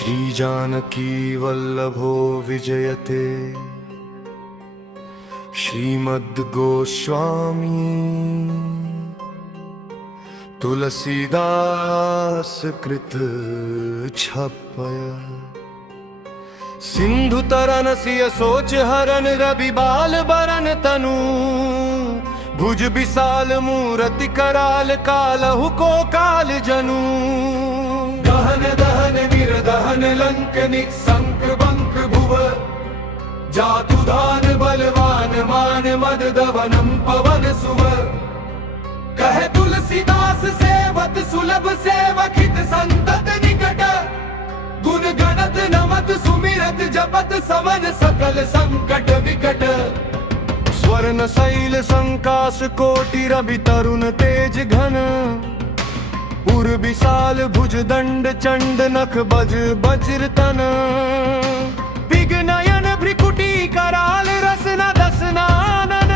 श्री जानकी वल्लभो विजयते श्रीमद् गोस्वामी तुलसीदास कृत छपय सिंधु तरन सिय सोच हरन रवि बाल बरन तनु भुज विशाल मूरति कराल कालहु को काल जनु दहन दहन निर्दहन लंक निसंक बंक भुव जातु धान बलवान मान मद दवनम पवन सुव कहे तुलसीदास सेवत सुलभ सेवक हित संतत निकट गुण गणत नमत सुमिरत जपत समन सकल संकट विकट स्वर्ण शैल संकाश कोटि रवि तरुण तेज घन उर विशाल भुज दंड चंड नख बज वज्र तन विघ्नयन भ्रिकुटी कराल रसना दसनानन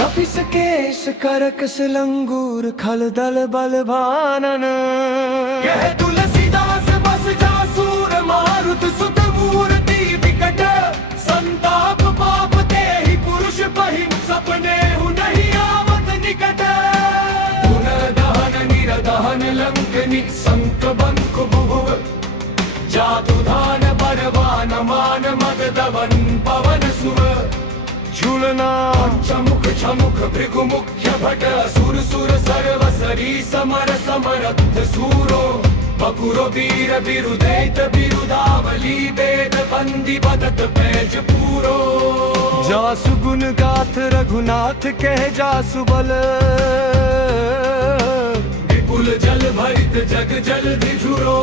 कपिस केश करकस लंगूर खल दल बल भानन यह तुलसीदास बस जासूर मारुत सुत मूर्ति विकट संताप पाप तेहि पुरुष पहिं सपने हु नहीं आवत निकट गुण दहन निरदहन लंक निसंक बंक भुव जातु धान बलवान मान मद दवन पवन सुव झूलना पंचमुख छमुख भृगु मुख्य भट असुर सुर सर्व सरी समर समरथ सूरो बकुरो वीर बिरुदैत बिरुदावली वेद बंदी बदत पैज पूरो जासु गुण गाथ रघुनाथ कह जासु बल विपुल जल भरित जग जल धिझुरो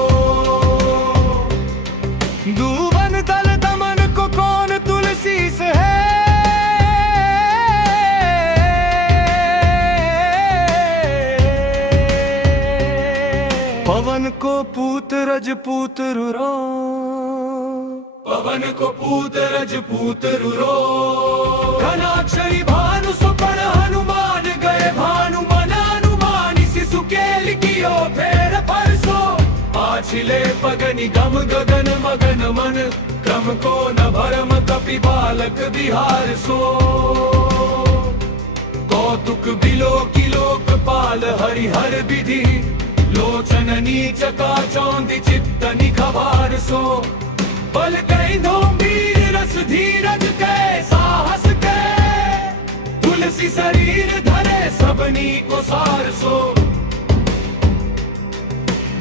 दूवन दल दमन को कौन तुलसी से है पवन को पूत रजपूत रुरो पवन को पूत रजपूत रुरो घनाक्षरी भानु सुपर्ण हनुमान गए भानु मन अनुमानी शिशु केल कियो फेर परसो आछिले पगनि गम गगन मगन मन क्रम को न भरम कपि बालक बिहार सो कौतुक बिलो की लोक पाल हरिहर विधि लोचन नीच का चौंदी चित्त निखबार सो बल कई वीर रस धीरज कै साहस कै तुलसी शरीर धरे सबनी को सार सो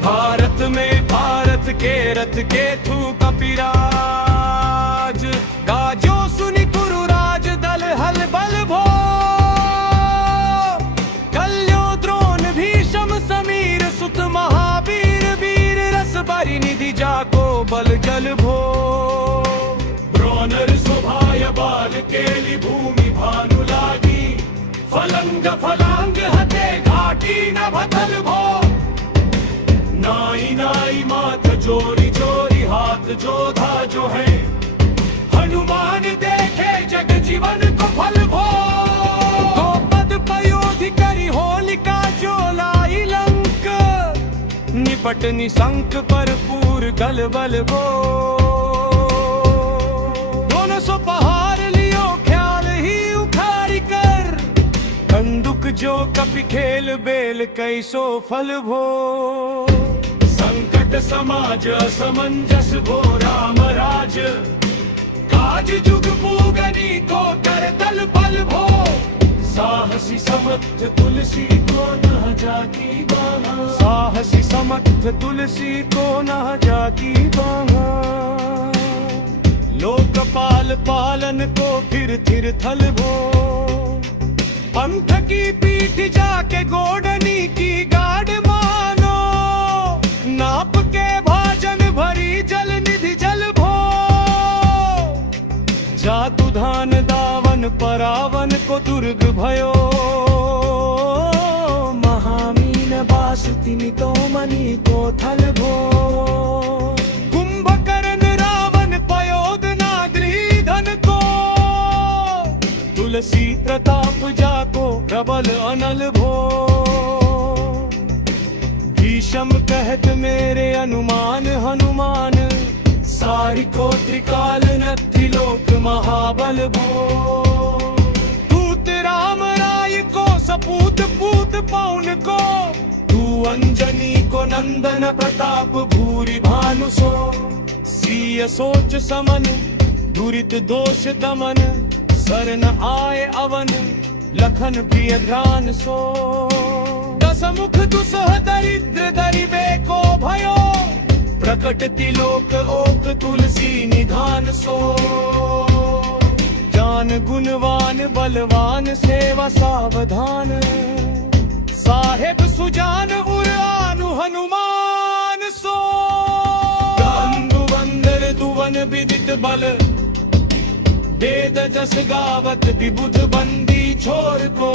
भारत में भारत के रथ के थू कपिराज गाजो सुनि कुरु राज दल हल बल भो कल्यो द्रोण भीषम समीर सुत महावीर वीर रस बरि निधि जाको बल जल भो द्रोणर सुभाय बाल केली भूमि भानु लागी फलंग फलांग हते घाटी न भतल भो नाई नाई माथ जोरी जोरी हाथ जोधा जो है हनुमान देखे जग जीवन को फल भो पद पयोधि करी होलिका जो लाई लंक निपट निशंक पर पूर गल बल भो दोनों सो पहाड़ लियो ख्याल ही उखाड़ी कर कंदुक जो कपि खेल बेल कैसो फल भो संकट समाज असमंजस भो राम राज काज जुग पूगनी को कर तल बल भो साहसी समर्थ तुलसी को न जाती बाहा साहसी समर्थ तुलसी को न जाती बाहा लोकपाल पालन को फिर थल भो पंथ की पीठ जाके गोडनी की गाड़ मानो नाप के भाजन भरी जल निधि जल भो जातु धान दावन परावन को दुर्ग भयो महामीन बास तिनि तो मनी को थल भो कुंभकर्ण रावण पयोद नागरी धन को तुलसी प्रताप जाको प्रबल अनल भो विषम कहत मेरे अनुमान हनुमान, सारी को त्रिकाल न त्रिलोक महाबल भो। दूत राम राय को सपूत पूत पौन को, तू अंजनी को नंदन प्रताप भूरि भानु सो। सिय सोच समन दुरित दोष दमन, शरण आए अवन लखन प्रिय ध्यान सो। दसमुख दुसह दरिद्र दरिबे को भयो, प्रकट तिलोक ओक तुलसी निधान सो। जान गुणवान बलवान सेवा सावधान, साहेब सुजान उर आनु हनुमान सो। बंदर दुवन विदित बल, वेद जस गावत विबुध बंदी छोर को।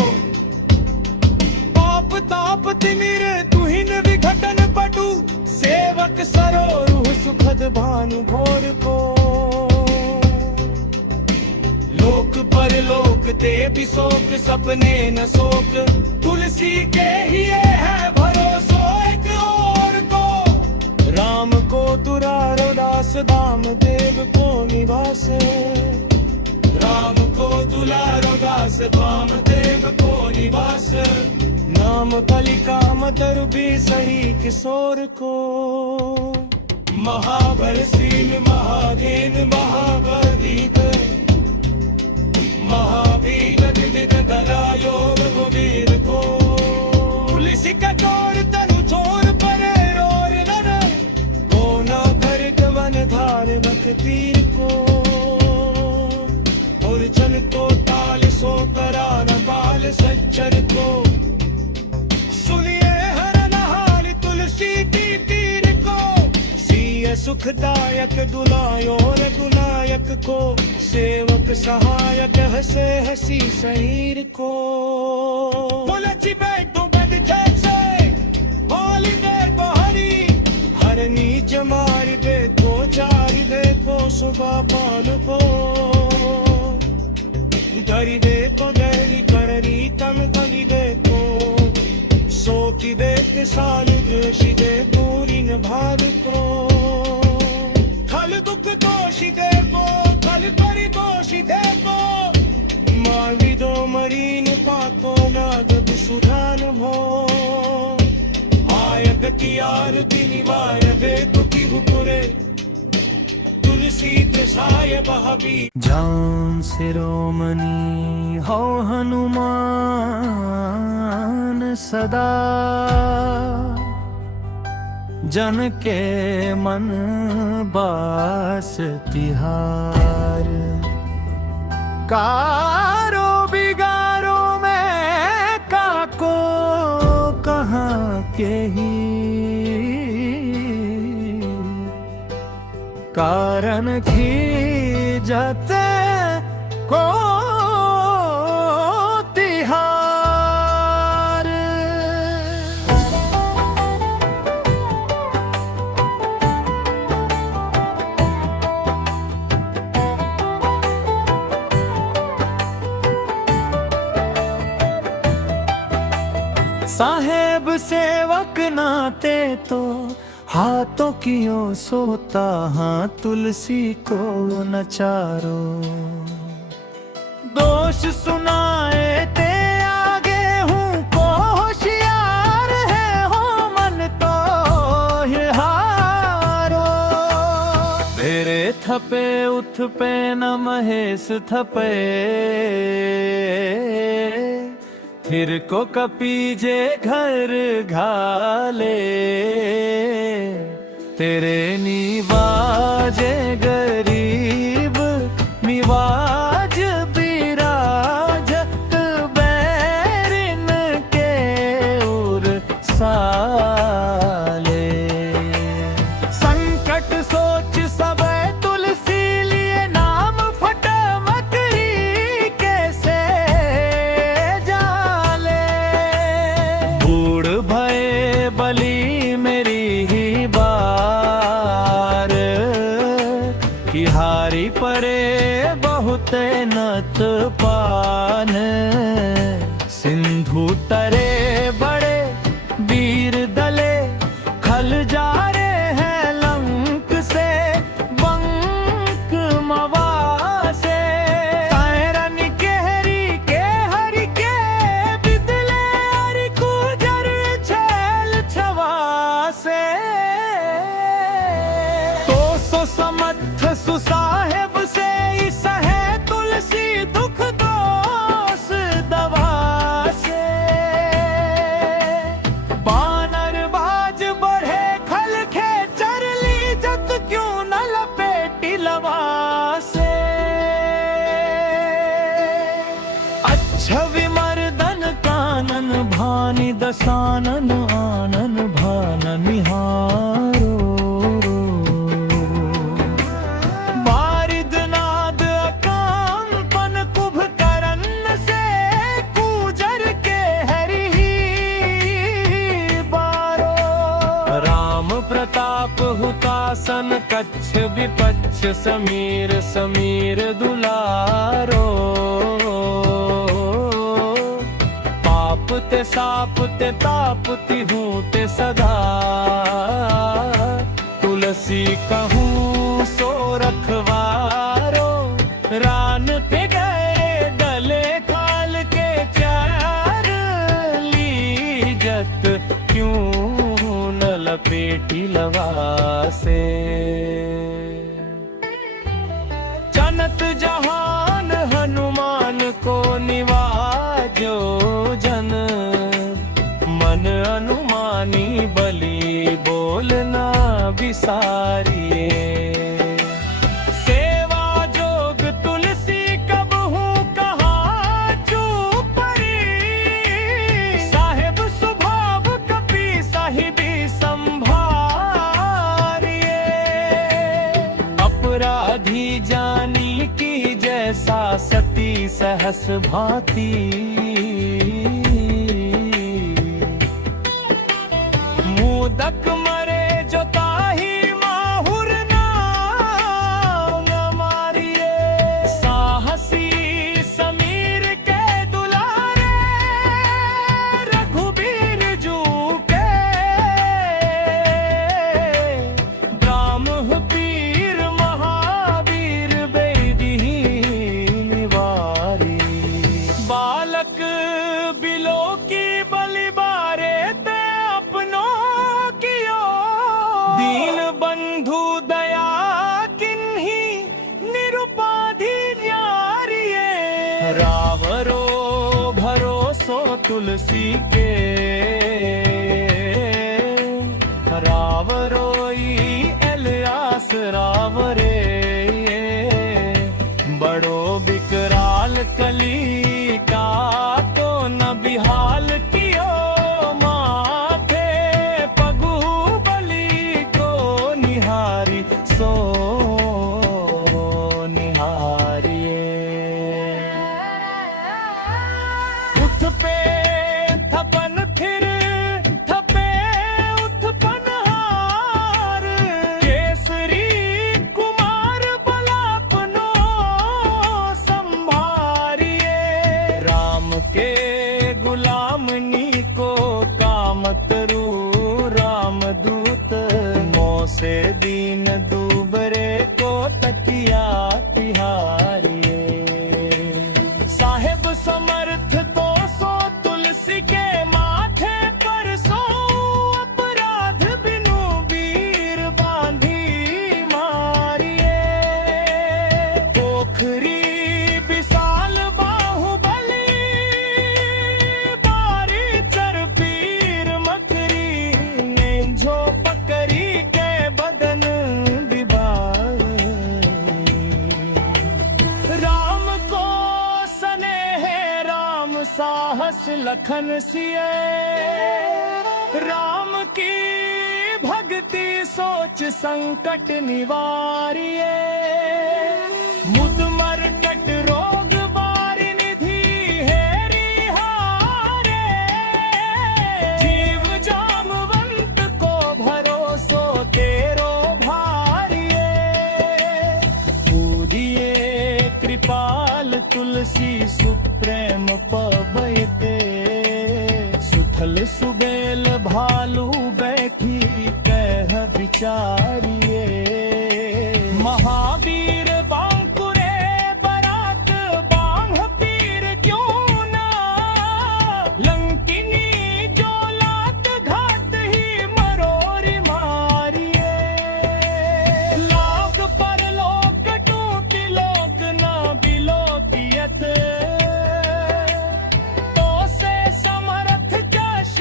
पाप ताप तिमिर तुहिन विघटन पटु, सेवक सरोरुह सुखद भानु भोर को। लोक परलोक ते भी शोक सपने न शोक, तुलसी के ही है भरोसो एक और को। राम को दुरारो दास दाम देव को निवास, राम को दुलारो दास दाम देव को निवास। नाम कलिका मतर भी सही किशोर को। महाबल सीन महाधीन महाबदीत, महावीर विदित दला योग कुबीर को। पुलिस कठोर तनु चोर पर रोर नर, को न भरत वन धार बख तीर को। और जन को ताल सो करा न काल सज्जन को। सुनिए हर नहाल तुलसी की तीर को, सिय सुखदायक दुलायो रघुनायक को। सेवक सहायक हसे हसी शरीर को। बोलची बैठो बद जैसे बोली दे को हरी, हरनी जमार दे को जारी दे को सुबह पाल को। धरी दे को दहली कररी तम कली दे को। सो की दे के साल दोषी दे पूरी न भाव को। खल दुख दोषी दे को, खल परि दोषी दे को। मारवी दो मरीन पाको नाद सुधान हो। आयक की आरती निवार दे दुखी हुकुरे, तुलसी त्रिसाय बहबी। जान शिरोमणि हो हनुमान सदा, जन के मन बास तिहार। कारो बिगारो में काको कहाँ के ही, कारण खीजत को तिहार। साहेब सेवक नाते तो, हाथों कियो सोता हाँ तुलसी को नचारो। दोष सुनाए ते आगे हूँ को होशियार है, हो मन तो ये हारो। मेरे थपे उठ पे न महेश थपे, फिर को कपीजे घर घाले। तेरे निवाजे गरीब निवाज बिराजत बैरिन के उर साले। संकट सोच सब तुलसी लिए, नाम फट मकरी कैसे जाले। बूढ़ भय बली मेरी ही बार, कि हारी परे बहुत नत पान। सिंधु तरे बड़े वीर दले, छवि मर्दन कानन भानि दसानन आनन भान निहारो बारिद नाद अकांपन कुभ करन से कूजर के हरि बारो राम प्रताप हुतासन कच्छ विपच्छ समीर समीर दुलारो पाप ते साप ते ताप तिहूं ते सदा तुलसी कहूँ सो रखवारो रान पे गए डले खाल के चार लीजत क्यों न लपेटी लवासे जनत जहान हनुमान को निवाजो जन मन अनुमानी बलि बोलना विसारिए सेवा जोग तुलसी कब हूँ कहा चूप परी साहेब स्वभाव कपि साहिबी संभारिए अपराधी जानी की जैसा सती सहस भांति मुदक मरे जो ताही माहुर नाम न मारिए साहसी समीर के दुलारे रघुबीर जू के ब्राह्म पीर महावीर बेदी निवारी बालक बिलो की बलि बारे ते अपनों कियो दीन बंधु दया किन्ही निरुपाधि न्यारिये रावरो भरोसो तुलसी के रावरोई एलयास रावरे बड़ो विकराल कली का तो न बिहाल कियो माथे पगु बलि को निहारी सो निहारिए उठ पे थपन फिर थपे उत्पन हार केसरी कुमार बलापनो संभारिए राम के गुलामनी को कामतरू रामदूत मोसे दीन दूबरे को तकिया तिहारिए साहेब समर्थ तो सो तुलसी के माथे पर सो अपराध बिनु वीर बांधी मारिए पोखरी विशाल बाहुबली बारी चर पीर मकरी ने जो पकड़ी के बदन विवाह राम को स्नेह राम साहस लखन सिए राम की भक्ति सोच संकट निवारिए मुद मरकट रोग बारी निधि हेरी हारे जीव जामवंत को भरोसो तेरो भारिए पूरिए कृपाल तुलसी सुप्रेम पबयते सुथल सुबेल भालू बैठी कह विचारिए महावीर बांकुरे बरात बांह पीर क्यों ना लंकिनी जो लात घात ही मरोरी मारिए लाख पर लोक टूटी लोक ना बिलोकियत तो से समर्थ जश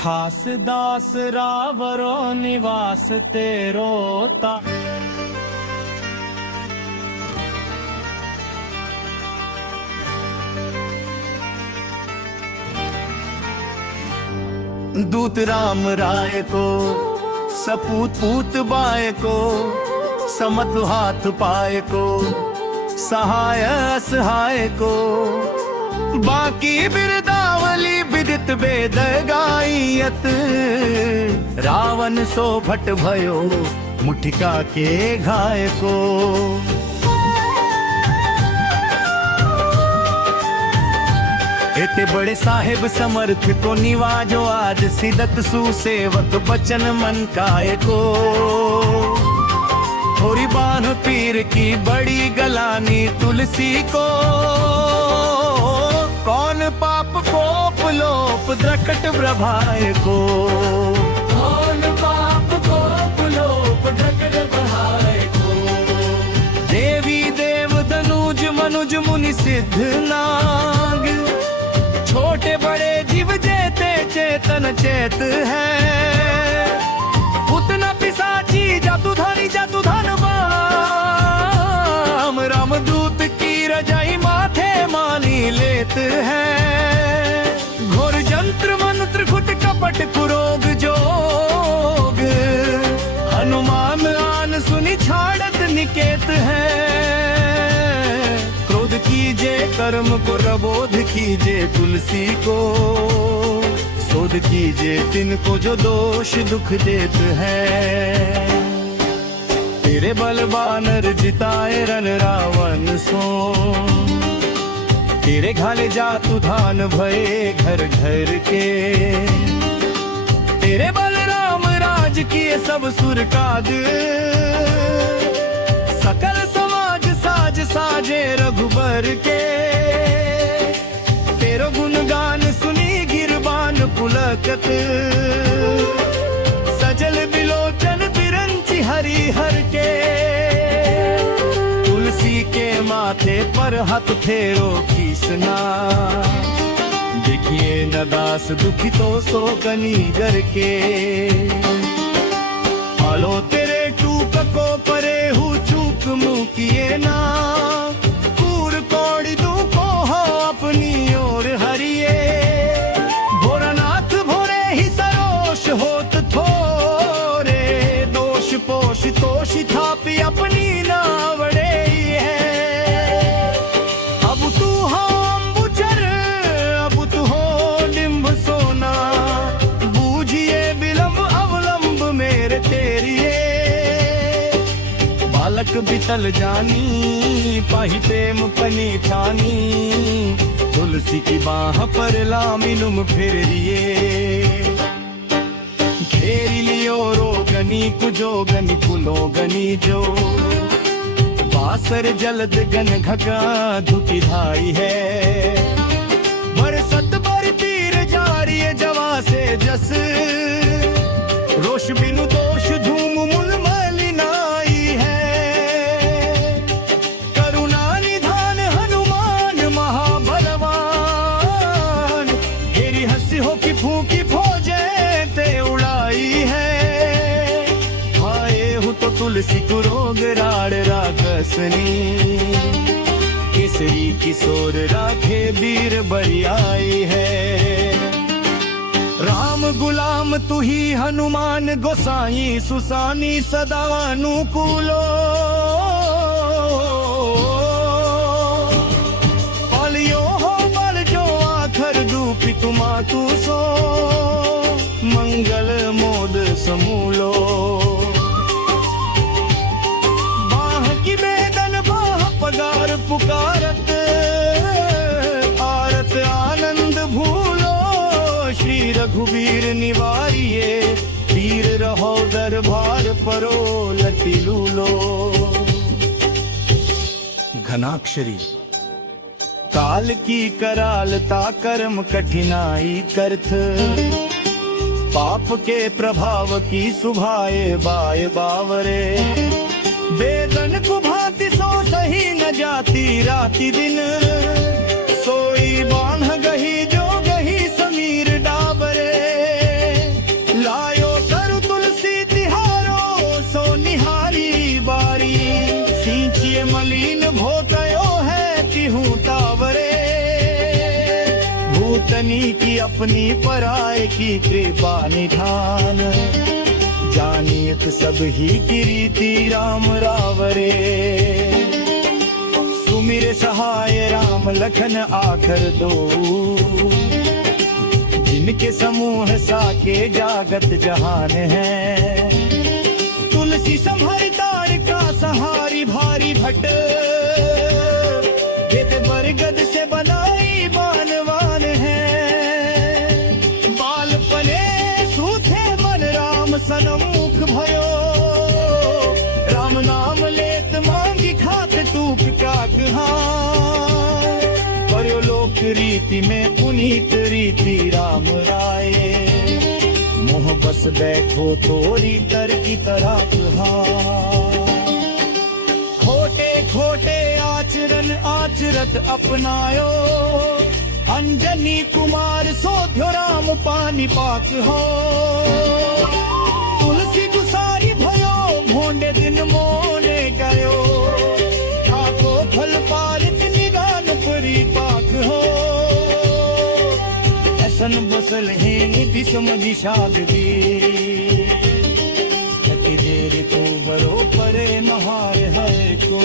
खास दास रावरो निवास तेरो ता। दूत राम राय को सपूत पूत बाय को समत हाथ पाए को सहाय असहाय को बाकी बिरदावली विदित वेद गायत रावण सो भट भयो मुठिका के घाय को। इते बड़े साहेब समर्थ को निवाजो आज सिदत सुसेवक बचन मन काय को। थोड़ी बान पीर की बड़ी गलानी तुलसी को कौन पाप कोप लोप द्रकट प्रभाय को। कौन पाप कोप लोप द्रकट प्रभाय को। देवी देव धनुज मनुज मुनि सिद्ध नाग छोटे बड़े जीव जेते चेतन चेत है। उतना पिशाची जादूधारी जादूधन बाम रामदूत की रजाई माथे मानी लेत है। घोर जंत्र मंत्र खुट कपट कुरोग जोग हनुमान आन सुनी छाड़त निकेत है। क्रोध कीजे कर्म को प्रबोध कीजे तुलसी को शोध कीजे तिनको जो दोष दुख देत है। तेरे बल बानर जिताए रन रावण सो तेरे घाले जातु धान भये घर घर के। तेरे बल राम राज किए सब सुर काज सकल समाज साज साजे रघुबर के। तेरो गुणगान सुनी गिरबान पुलकत सजल बिलोचन बिरंची हरि हर के। तुलसी के माथे पर हाथ फेरो खीसना देखिए न दास दुखी तो सो कनीगर के। आलो तेरे टूक को परे हूँ चूक मुँह किए ना कूर कौड़ी दू को हो अपनी ओर हरिए। भोरानाथ भोरे ही सरोष होत थोरे दोष पोष तोष थापी अपनी नावड़े है। अब तू हो अम्बुचर अब तू हो डिम्ब सोना बूझिए विलंब अवलंब मेरे तेरिए। बालक बितल जानी पाही प्रेम पनी ठानी तुलसी की बाह पर लामिनुम फिर लिए। घेरी लियो रोगनी कुजोगनी कुलोगनी जो बासर जलद गन घका धुकी धाई है। बरसत बर तीर जारी जवा से जस रोष बिनु दोष धूम मुल मलिनाई है। करुणा निधान हनुमान महाबलवान हेरी हंसी हो की फूकी फौजे ते उड़ाई है। आए हूँ तो तुलसी को रोग राड़ राकसनी केसरी किशोर राखे वीर बरियाई है। राम गुलाम तू ही हनुमान गोसाई सुसानी सदा अनुकूलो। पालियो हो बल जो आखर दूपी तुमा तू सो मंगल मोद समूलो। बाह की बेदन बाह पगार पुकारत आरत आनंद भूलो। श्री रघुवीर निवारिये वीर रहो दरबार परो लटी लूलो। घनाक्षरी काल की करालता कर्म कठिनाई करथ पाप के प्रभाव की सुभाए बाय बावरे। वेदन कुभाति सो सही न जाती राति दिन सोई बांध गही जो गही समीर डाबरे। जननी की अपनी पराय की कृपा निधान, जानियत सब ही की रीति राम रावरे। सुमिर सहाय राम लखन आखर दो, जिनके समूह साके जागत जहान है। तुलसी संभर तार का सहारी भारी भट, वेद बरगद से बनाई बानवान है। बालपने सूथे मन राम सनमुख भयो, राम नाम लेत मांगी खात तूप काक हाँ। पर्यो लोक रीति में पुनीत रीति राम राये, मोह बस बैठो तोरी तर की तरह हाँ। खोटे खोटे आचरण आचरत अपनायो, अंजनी कुमार सोध्यो राम पानी पाक हो। तुलसी गुसारी भयो भोंडे दिन मोने गयो, ठाको फल पालित निगान परी पाक हो। ऐसन बसल है निधि समझी शादी, कति देर तो बरो परे नहार है को।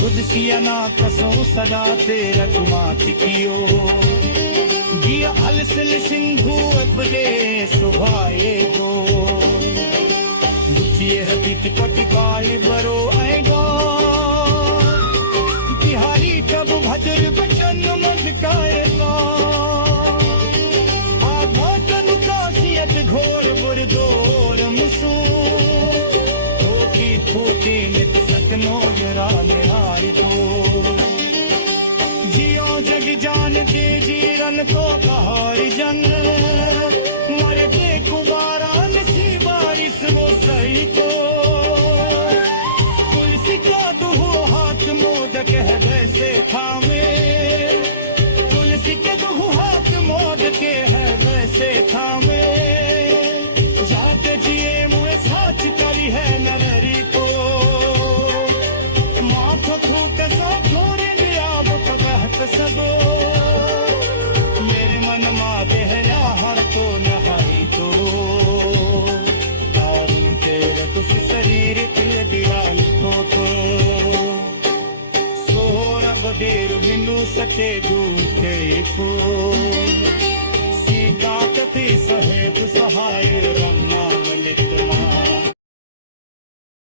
खुद सियाना कसो सदा तेरा कुमात कियो, दिया अलसिल सिंधु अपने सुभाए दो। दुचिए हबीत पटिकाई बरो आएगा, बिहारी कब भजर बचन मत काएगा। आधा तनु कासियत घोर बुरदोर मुसू, थोकी थोकी नित सतनो जरा निहार दो। जियो जग जान के जीरन को कहार जंग, मर के कुबारा नसीबारिस वो सही को। तुलसी का दुहो हाथ मोदक है वैसे थामे, तुलसी के दुहो हाथ मोद के है वैसे थामे। जाते जिए मुए साच करी है नररी को, माथ फूट सो छोरे सबो। मेरे मन मा गहरा हर तो नहाई तो, तारू तेरे तुस शरीर तिल दियाल तो। सोरब देर बिनु सके दूखे को, सीता कति सहे सहाय